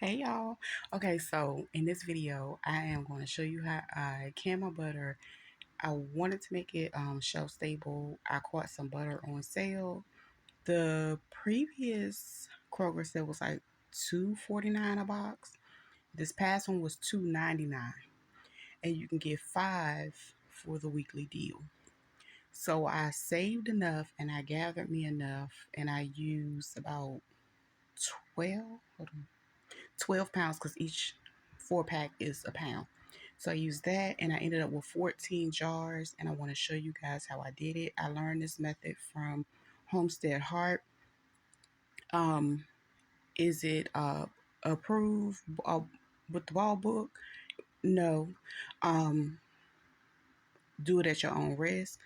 Hey y'all. Okay, so in this video, I am going to show you how I can my butter. I wanted to make it shelf stable. I caught some butter on sale. The previous Kroger sale was like $2.49 a box. This past one was $2.99, and you can get 5 for the weekly deal. So I saved enough and I gathered me enough, and I used about 12. Hold on. 12 pounds because each 4 pack is a pound. So I used that and I ended up with 14 jars, and I want to show you guys how I did it. I learned this method from Homestead Heart. Um, is it approved with the ball book? No. Um, do it at your own risk.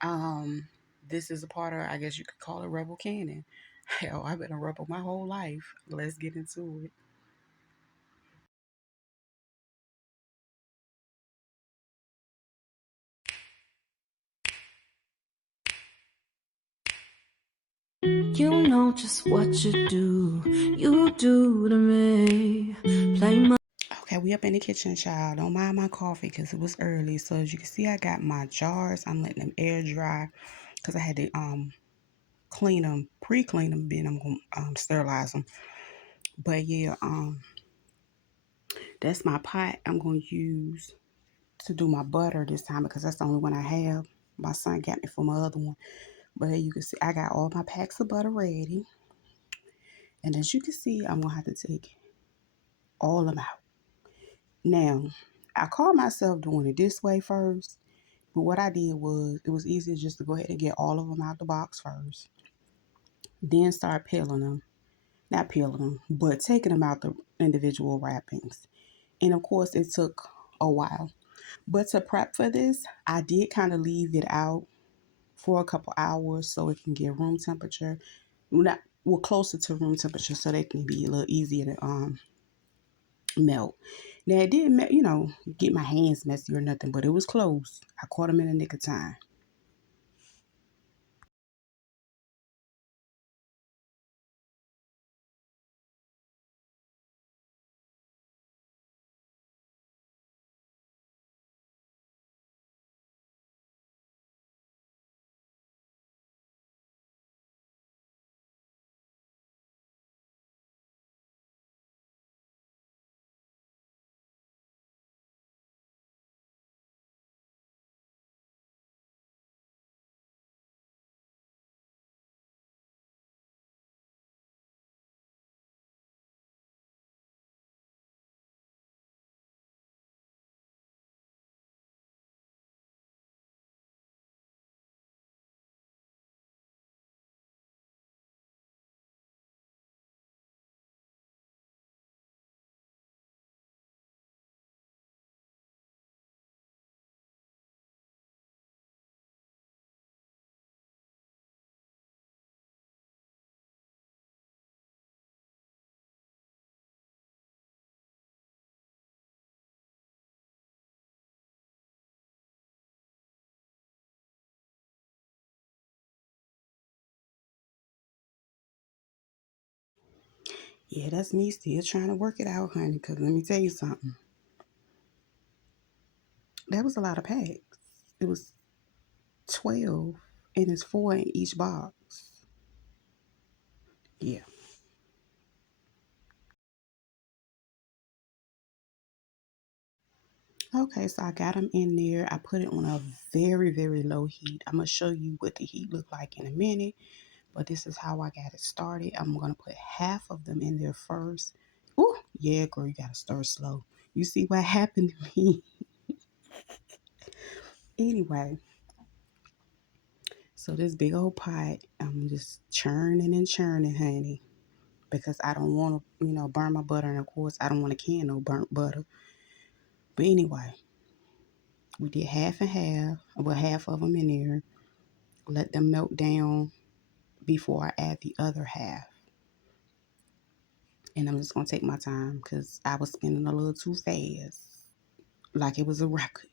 Um, this is a part of, I guess you could call it Rebel Cannon. Hell, I've been a rebel my whole life. Let's get into it. You know just what you do to me. Play my Okay, we up in the kitchen, child. Don't mind my coffee because it was early. So as you can see, I got my jars. I'm letting them air dry because I had to clean them, pre-clean them, then I'm gonna sterilize them. But yeah, that's my pot I'm gonna use to do my butter this time because that's the only one I have. My son got me for my other one. But you can see I got all my packs of butter ready. And as you can see, I'm gonna have to take all of them out. Now, I call myself doing it this way first. But what I did was, it was easier just to go ahead and get all of them out the box first, then start peeling them. Not peeling them, but taking them out the individual wrappings. And of course, it took a while. But to prep for this, I did kind of leave it out for a couple hours so it can get room temperature. Not well, closer to room temperature, so they can be a little easier to melt. Now it didn't, get my hands messy or nothing, but it was close. I caught them in the nick of time. Yeah, that's me still trying to work it out, honey. Because let me tell you something. That was a lot of packs. It was 12, and it's 4 in each box. Yeah. Okay, so I got them in there. I put it on a very, very low heat. I'm going to show you what the heat looked like in a minute. But this is how I got it started. I'm going to put half of them in there first. Ooh, yeah, girl, you got to stir slow. You see what happened to me? Anyway, so this big old pot, I'm just churning and churning, honey, because I don't want to, burn my butter. And of course, I don't want to can no burnt butter. But anyway, we did half and half, well, half of them in there. Let them melt down before I add the other half. And I'm just going to take my time because I was spinning a little too fast, like it was a record.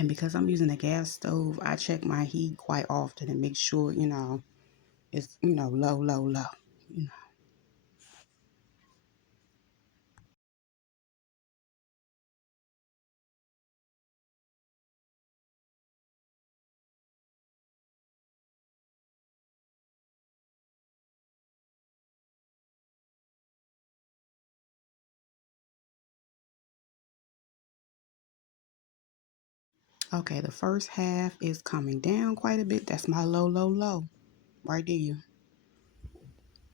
And because I'm using a gas stove, I check my heat quite often and make sure, it's, low, low, low. You know. Okay, the first half is coming down quite a bit. That's my low, low, low right there.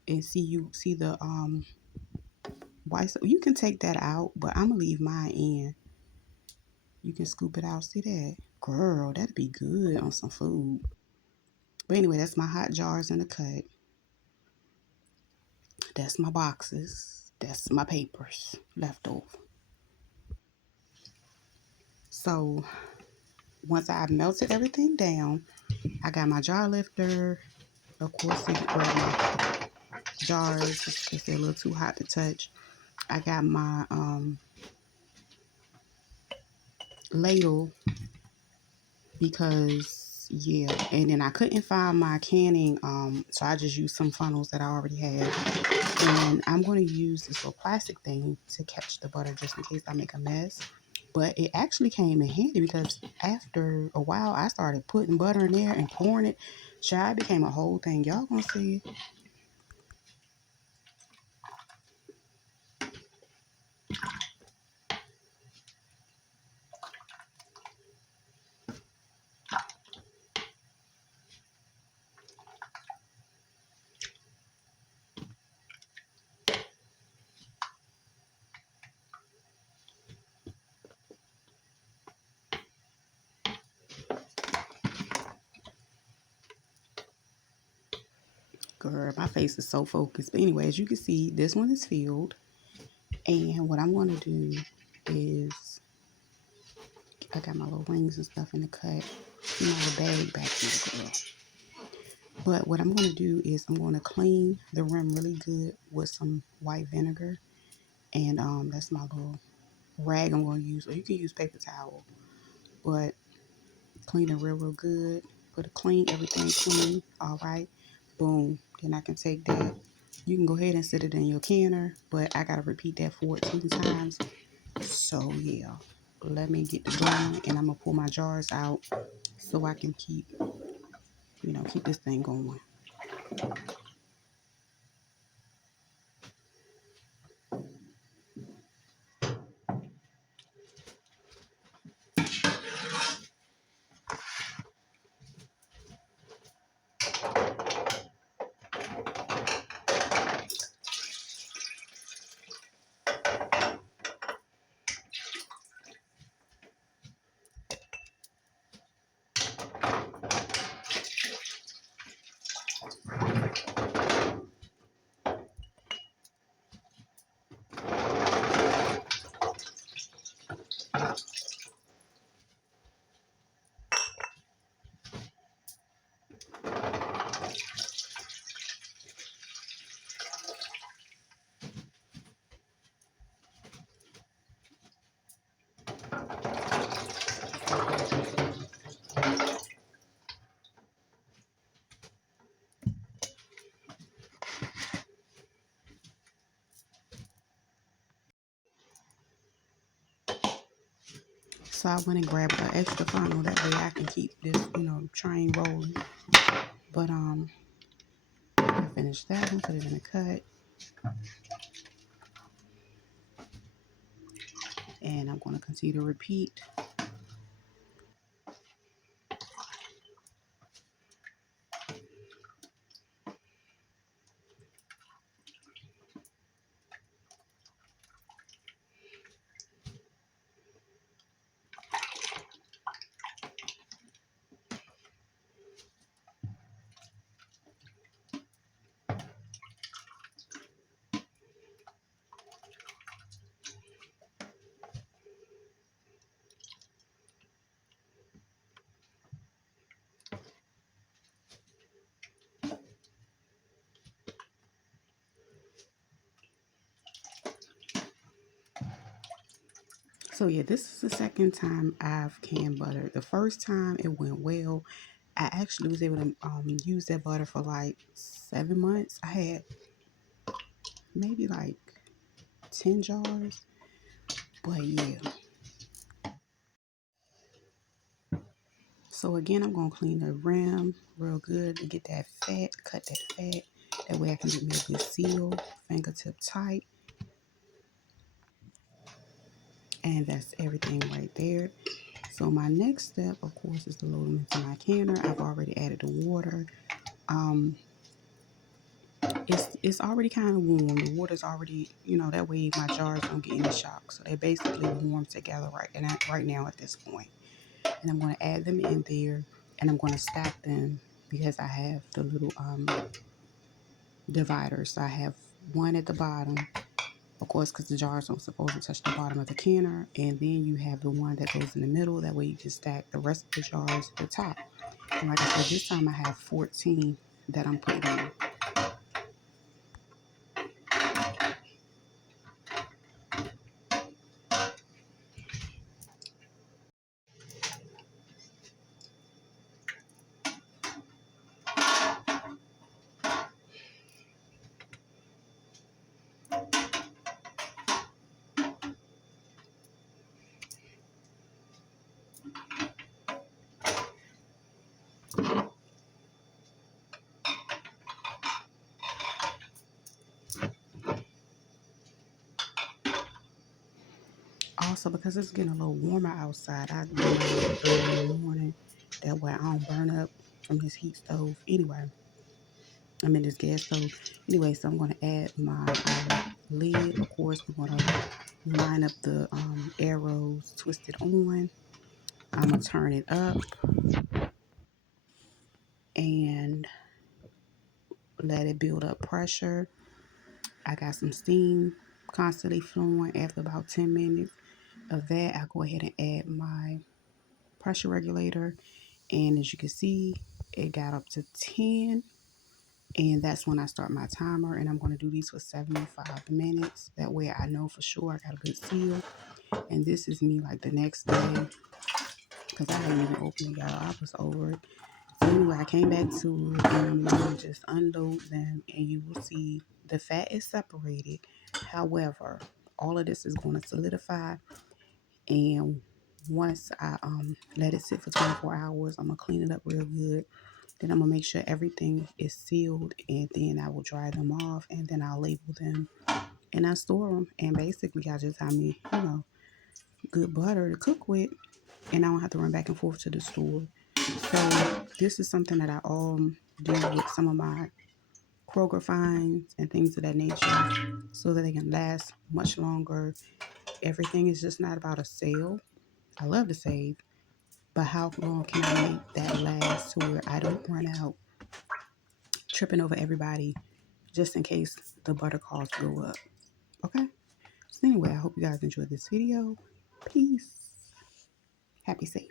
And see the white. So you can take that out, but I'm gonna leave mine in. You can scoop it out. See that, girl? That'd be good on some food. But anyway, that's my hot jars in the cut. That's my boxes. That's my papers left over. So once I've melted everything down, I got my jar lifter. Of course, you can grab my jars if they're a little too hot to touch. I got my ladle because yeah, and then I couldn't find my canning, so I just used some funnels that I already had. And I'm going to use this little plastic thing to catch the butter just in case I make a mess. But it actually came in handy because after a while I started putting butter in there and pouring it. Child, it became a whole thing. Y'all gonna see it. Girl, my face is so focused. But anyway, as you can see, this one is filled. And what I'm going to do is, I got my little rings and stuff in the cut. See my little bag back here, girl. But what I'm going to do is I'm going to clean the rim really good with some white vinegar. And that's my little rag I'm going to use. Or you can use paper towel. But clean it real, real good. Put it clean, everything clean. All right. Boom. Then I can take that. You can go ahead and set it in your canner. But I got to repeat that 14 times. So, yeah. Let me get the going. And I'm going to pull my jars out so I can keep this thing going. So I went and grabbed an extra funnel. That way I can keep this, train rolling. But I finished that one, put it in a cut. And I'm going to continue to repeat. So yeah, this is the second time I've canned butter. The first time it went well. I actually was able to use that butter for like 7 months. I had maybe like 10 jars. But yeah. So again, I'm gonna clean the rim real good to get that fat, cut that fat. That way I can get me a good seal, fingertip tight. And that's everything right there. So my next step, of course, is to load them into my canner. I've already added the water. Um, it's already kind of warm. The water's already, that way my jars don't get any shock. So they're basically warm together right now at this point. And I'm going to add them in there, and I'm going to stack them because I have the little dividers. So I have one at the bottom, of course, because the jars don't supposed to touch the bottom of the canner, and then you have the one that goes in the middle. That way you can stack the rest of the jars at the top. And like I said, this time I have 14 that I'm putting in. Also, because it's getting a little warmer outside, I do it early in the morning. That way I don't burn up from this heat stove. Anyway, I'm in this gas stove. Anyway, so I'm going to add my lid. Of course, we're going to line up the arrows, twist it on. I'm going to turn it up and let it build up pressure. I got some steam constantly flowing. After about 10 minutes of that, I go ahead and add my pressure regulator. And as you can see, it got up to 10. And that's when I start my timer. And I'm going to do these for 75 minutes. That way I know for sure I got a good seal. And this is me like the next day, because I haven't even opened it, y'all. I was over it. So anyway, I came back to it, and I'm going to just unload them, and you will see the fat is separated. However, all of this is going to solidify, and once I let it sit for 24 hours, I'm going to clean it up real good. Then I'm going to make sure everything is sealed, and then I will dry them off, and then I'll label them, and I store them. And basically, I just have me, good butter to cook with, and I don't have to run back and forth to the store. So this is something that I do with some of my Kroger finds and things of that nature, so that they can last much longer. Everything is just not about a sale. I love to save, but how long can I make that last to where I don't run out tripping over everybody just in case the butter costs go up? Okay. So anyway, I hope you guys enjoyed this video. Peace. Happy saving.